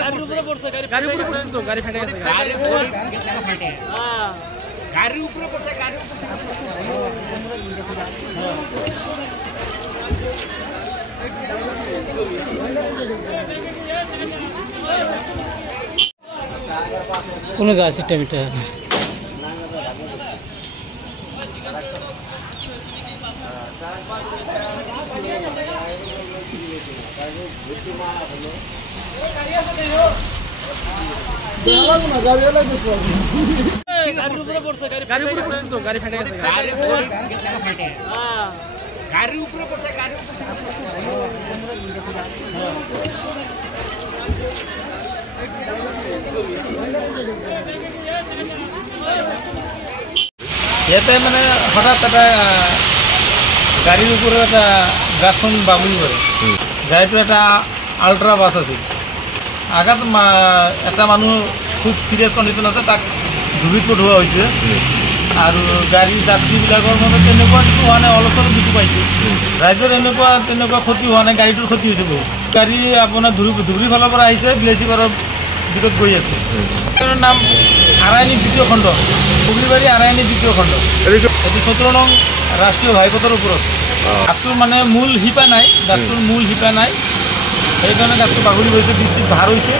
গাড়ির উপরে পড়ছে তো গাড়ি ফেটে গেছে গাড়ির উপরে পড়ছে কোন যায় সিস্টেমটা গাড়ির উপরে পড়ছে তো গাড়ি ফেটে গেছে গাড়ির উপরে পড়ছে ইয়াতে মানে হঠাৎ একটা গাড়ির উপরে একটা গাছখন বাবুলি করে গাড়িটো একটা আল্ট্রা বাস আছিল আঘাত এটা মানুহ খুব সিরিয়াস কণ্ডিশ্যন আছে তাক ধুবিত পঠোৱা হৈছে আৰু গাড়ীৰ যাত্ৰীবিলাকৰ মানে তেনেকুৱা কিছু হোৱা নাই অলপ চলপ দুখ পাইছে ৰাইজৰ তেনেকুৱা ক্ষতি হোৱা নাই গাড়ীটোৰ ক্ষতি হৈছে বহুত গাড়ী আপোনাৰ ধুবুৰী ফালৰ পৰা আহিছে বিলেচিপাৰৰ দিশত গৈ আছে তেওঁৰ নাম আৰাইনী দ্বিতীয় খণ্ড বগৰীবাৰী আৰাইনী দ্বিতীয় খণ্ড এইটো 17 নং ৰাষ্ট্ৰীয় ঘাইপথৰ ওপৰত গাছটোৰ মানে মূল শিপা নাই গাছটোৰ মূল শিপা নাই সেইকাৰণে গাছটো বাগৰি গৈছে বৃষ্টিত ভাৰ হৈছে